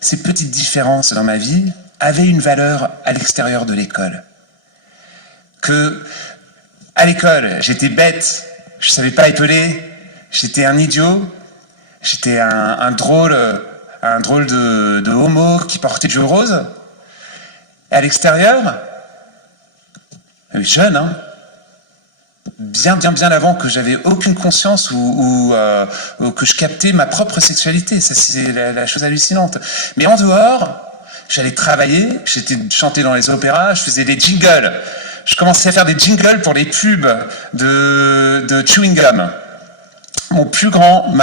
ces petites différences dans ma vie avaient une valeur à l'extérieur de l'école. Que, à l'école, j'étais bête, je savais pas épeler, j'étais un idiot, j'étais un drôle de homo qui portait du jeu rose. Et à l'extérieur, jeune, hein, bien avant que j'avais aucune conscience ou que je captais ma propre sexualité. Ça, c'est la chose hallucinante. Mais en dehors, j'allais travailler, j'étais chanté dans les opéras, je faisais des jingles. Je commençais à faire des jingles pour les pubs de chewing gum. Ma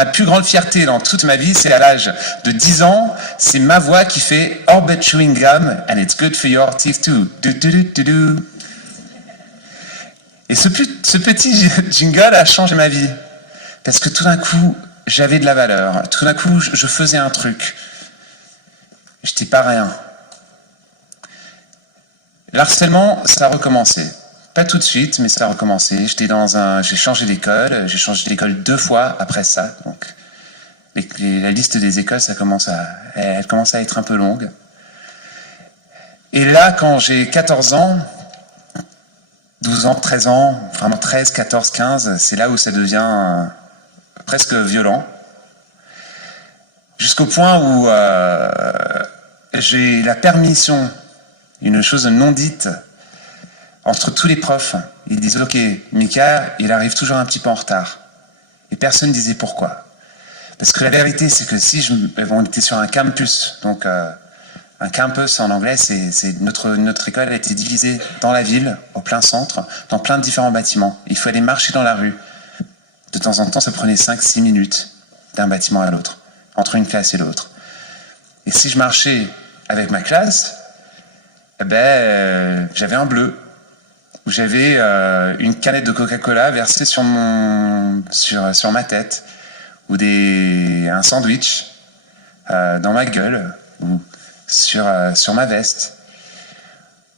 plus grande fierté dans toute ma vie, c'est à l'âge de 10 ans, c'est ma voix qui fait Orbit chewing gum and it's good for your teeth too. Du, du, du, du, du. Et ce petit jingle a changé ma vie. Parce que tout d'un coup, j'avais de la valeur. Tout d'un coup, je faisais un truc. J'étais pas rien. L'harcèlement, ça a recommencé. Pas tout de suite, mais ça a recommencé. J'ai changé d'école. J'ai changé d'école 2 fois après ça. Donc, la liste des écoles, elle commence à être un peu longue. Et là, quand j'ai 14 ans, 12 ans, 13 ans, vraiment 13, 14, 15, c'est là où ça devient presque violent. Jusqu'au point où j'ai la permission, une chose non dite, entre tous les profs. Ils disent « Ok, Mika, il arrive toujours un petit peu en retard. » Et personne ne disait pourquoi. Parce que la vérité, c'est que on était sur un campus, donc un campus en anglais, c'est notre école a été divisée dans la ville, au plein centre, dans plein de différents bâtiments. Il faut aller marcher dans la rue. De temps en temps, ça prenait 5-6 minutes d'un bâtiment à l'autre, entre une classe et l'autre. Et si je marchais avec ma classe, j'avais un bleu, où j'avais une canette de Coca-Cola versée sur ma tête, ou un sandwich dans ma gueule, ou sur ma veste,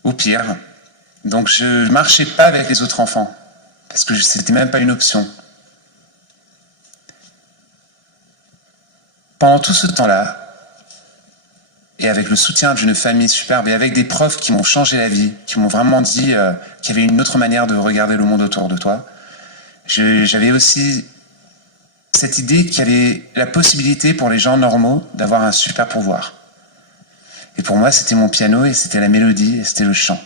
ou pire. Donc je marchais pas avec les autres enfants, parce que c'était même pas une option. Pendant tout ce temps-là, et avec le soutien d'une famille superbe, et avec des profs qui m'ont changé la vie, qui m'ont vraiment dit qu'il y avait une autre manière de regarder le monde autour de toi, j'avais aussi cette idée qu'il y avait la possibilité pour les gens normaux d'avoir un super pouvoir. Et pour moi, c'était mon piano, et c'était la mélodie, et c'était le chant.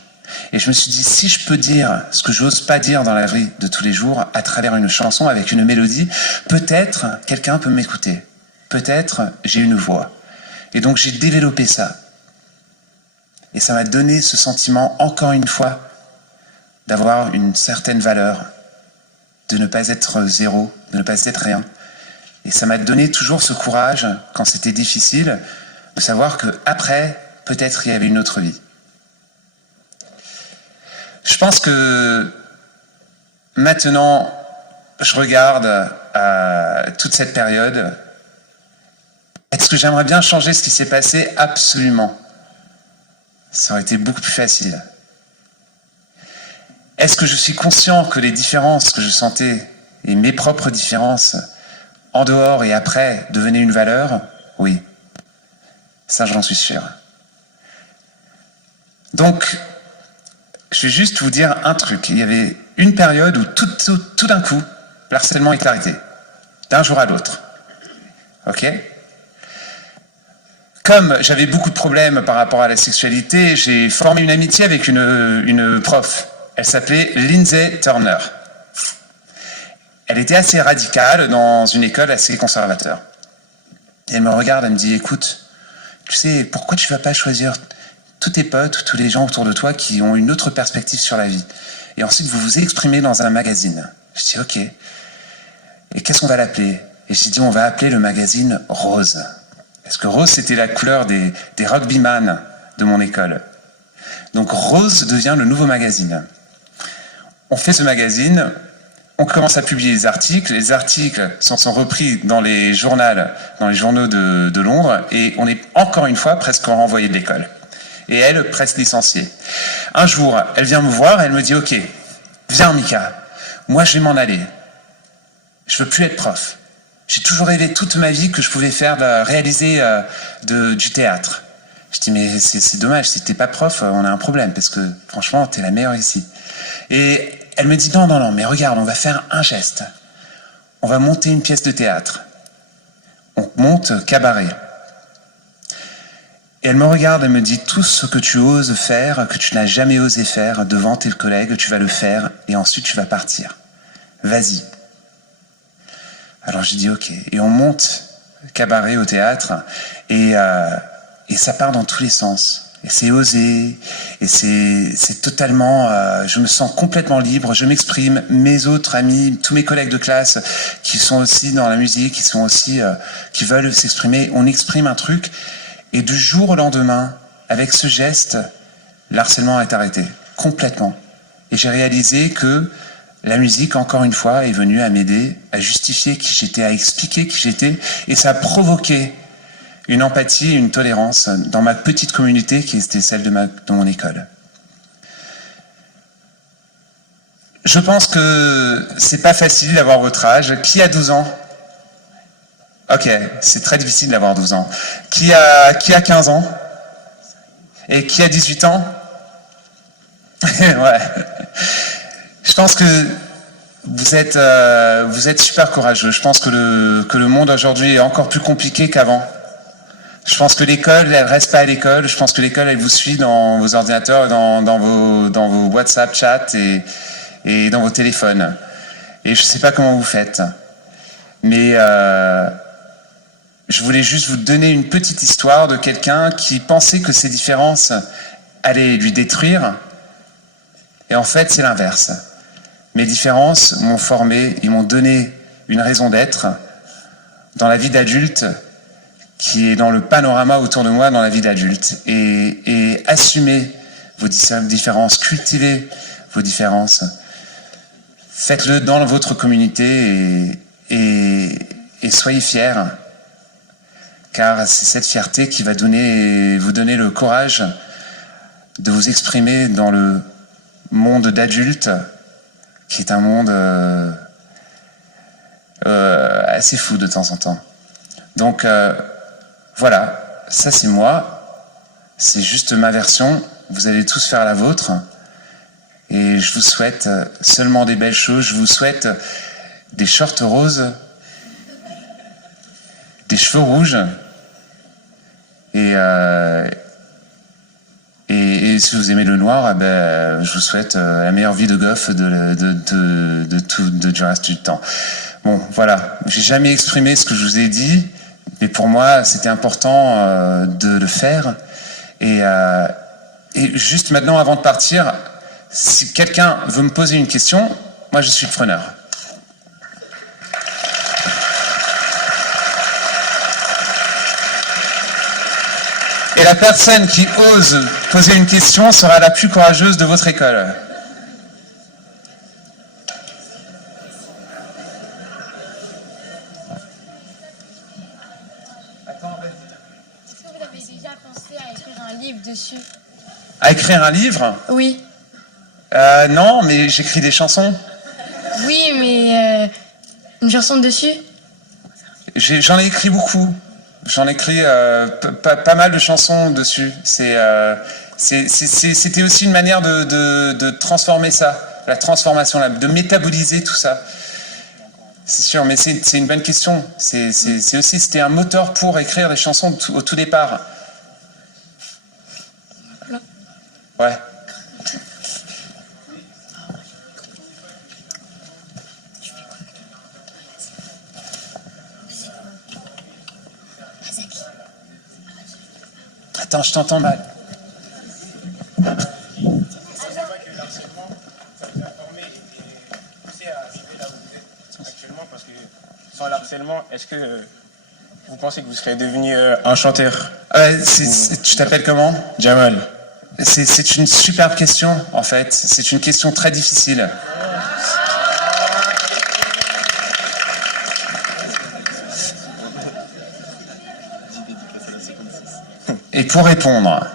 Et je me suis dit, si je peux dire ce que j'ose pas dire dans la vie de tous les jours, à travers une chanson, avec une mélodie, peut-être quelqu'un peut m'écouter. Peut-être j'ai une voix. Et donc j'ai développé ça. Et ça m'a donné ce sentiment, encore une fois, d'avoir une certaine valeur, de ne pas être zéro, de ne pas être rien. Et ça m'a donné toujours ce courage, quand c'était difficile, de savoir qu'après, peut-être il y avait une autre vie. Je pense que maintenant, je regarde toute cette période. Est-ce que j'aimerais bien changer ce qui s'est passé? Absolument. Ça aurait été beaucoup plus facile. Est-ce que je suis conscient que les différences que je sentais, et mes propres différences, en dehors et après, devenaient une valeur? Oui. Ça, j'en suis sûr. Donc, je vais juste vous dire un truc. Il y avait une période où tout d'un coup, l'harcèlement est arrêté. D'un jour à l'autre. Ok ? Comme j'avais beaucoup de problèmes par rapport à la sexualité, j'ai formé une amitié avec une prof. Elle s'appelait Lindsay Turner. Elle était assez radicale dans une école assez conservateur. Et elle me regarde, elle me dit, écoute, tu sais, pourquoi tu ne vas pas choisir tous tes potes ou tous les gens autour de toi qui ont une autre perspective sur la vie? Et ensuite, vous vous exprimez dans un magazine. Je dis, ok. Et qu'est-ce qu'on va l'appeler? Et j'ai dit, on va appeler le magazine Rose. Parce que Rose, c'était la couleur des rugbyman de mon école. Donc Rose devient le nouveau magazine. On fait ce magazine, on commence à publier les articles sont repris dans les journaux de Londres, et on est encore une fois presque renvoyé de l'école. Et elle, presque licenciée. Un jour, elle vient me voir, elle me dit, ok, viens Mika, moi je vais m'en aller. Je veux plus être prof. J'ai toujours rêvé toute ma vie que je pouvais réaliser du théâtre. Je dis, mais c'est dommage, si t'es pas prof, on a un problème, parce que franchement, t'es la meilleure ici. Et elle me dit, non, mais regarde, on va faire un geste. On va monter une pièce de théâtre. On monte Cabaret. Et elle me regarde, elle me dit, tout ce que tu oses faire, que tu n'as jamais osé faire devant tes collègues, tu vas le faire, et ensuite tu vas partir. Vas-y. Alors j'ai dit, ok. Et on monte Cabaret au théâtre, et ça part dans tous les sens. Et c'est osé, et c'est totalement... je me sens complètement libre, je m'exprime. Mes autres amis, tous mes collègues de classe qui sont aussi dans la musique, qui veulent s'exprimer, on exprime un truc. Et du jour au lendemain, avec ce geste, l'harcèlement est arrêté, complètement. Et j'ai réalisé que la musique, encore une fois, est venue à m'aider, à justifier qui j'étais, à expliquer qui j'étais, et ça a provoqué une empathie, une tolérance dans ma petite communauté qui était celle de mon école. Je pense que c'est pas facile d'avoir votre âge. Qui a 12 ans? Ok, c'est très difficile d'avoir 12 ans. Qui a 15 ans? Et qui a 18 ans? Ouais. Je pense que vous êtes super courageux. Je pense que le monde aujourd'hui est encore plus compliqué qu'avant. Je pense que l'école, elle reste pas à l'école. Je pense que l'école, elle vous suit dans vos ordinateurs, dans vos WhatsApp chats et dans vos téléphones. Et je sais pas comment vous faites. Mais je voulais juste vous donner une petite histoire de quelqu'un qui pensait que ces différences allaient lui détruire. Et en fait, c'est l'inverse. Mes différences m'ont formé, ils m'ont donné une raison d'être dans la vie d'adulte qui est dans le panorama autour de moi dans la vie d'adulte. Et assumez vos différences, cultivez vos différences. Faites-le dans votre communauté et soyez fiers. Car c'est cette fierté qui va vous donner le courage de vous exprimer dans le monde d'adultes, qui est un monde assez fou de temps en temps. Donc voilà, ça c'est moi, c'est juste ma version, vous allez tous faire la vôtre, et je vous souhaite seulement des belles choses, je vous souhaite des shorts roses, des cheveux rouges, et si vous aimez le noir, je vous souhaite la meilleure vie de goff du reste du temps. Bon, voilà, j'ai jamais exprimé ce que je vous ai dit, mais pour moi, c'était important de le faire. Et juste maintenant, avant de partir, si quelqu'un veut me poser une question, moi je suis le preneur. Et la personne qui ose poser une question sera la plus courageuse de votre école. Est-ce que vous avez déjà pensé à écrire un livre dessus? À écrire un livre? Oui. Non, mais j'écris des chansons. Oui, mais une chanson dessus? J'en ai écrit beaucoup. J'en ai écrit pas mal de chansons dessus. C'était aussi une manière de transformer ça, la transformation, de métaboliser tout ça. C'est sûr, mais c'est une bonne question. C'était un moteur pour écrire des chansons au tout départ. Ouais. Attends, je t'entends mal. Parce que sans l'harcèlement, est-ce que vous pensez que vous serez devenu un chanteur? Tu t'appelles comment? Jamal. C'est une superbe question, en fait. C'est une question très difficile. Et pour répondre,